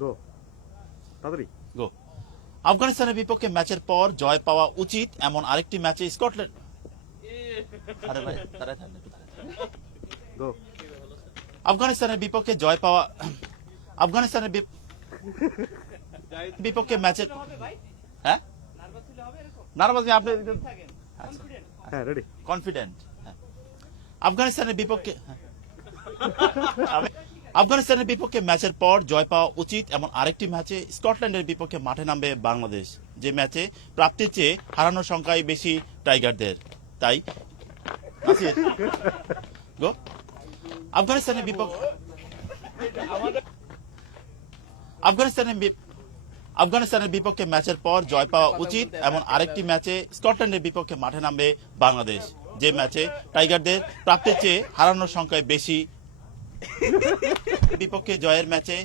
গো তাড়াতাড়ি গো। আফগানিস্তানের বিপক্ষে ম্যাচের পর জয় পাওয়া উচিত এমন আরেকটি ম্যাচে স্কটল্যান্ড। আরে ভাই দাঁড়ায় থাকেন একটু দাঁড়ায় থাকেন। গো আফগানিস্তানের বিপক্ষে জয় পাওয়া আফগানিস্তানের বিপক্ষে ম্যাচের হ্যাঁ নার্ভাস আপনি হ্যাঁ রেডি কনফিডেন্ট আফগানিস্তানের বিপক্ষে আফগানিস্তানের বিপক্ষে ম্যাচের পর জয় পাওয়া উচিত এমন আরেকটি ম্যাচে স্কটল্যান্ডের বিপক্ষে মাঠে নামবে বাংলাদেশ, যে ম্যাচে প্রাপ্তির চেয়ে হারানোর সংখ্যাই বেশি টাইগারদের। তাই গো আফগানিস্তানের বিপক্ষে আফগানিস্তানের বিপক্ষে ম্যাচের পর জয় পাওয়া উচিত এমন আরেকটি ম্যাচে স্কটল্যান্ডের বিপক্ষে মাঠে নামবে বাংলাদেশ, যে ম্যাচে টাইগারদের প্রাপ্তির চেয়ে হারানোর সংখ্যায় বেশি। বিপক্ষে জয়ের ম্যাচে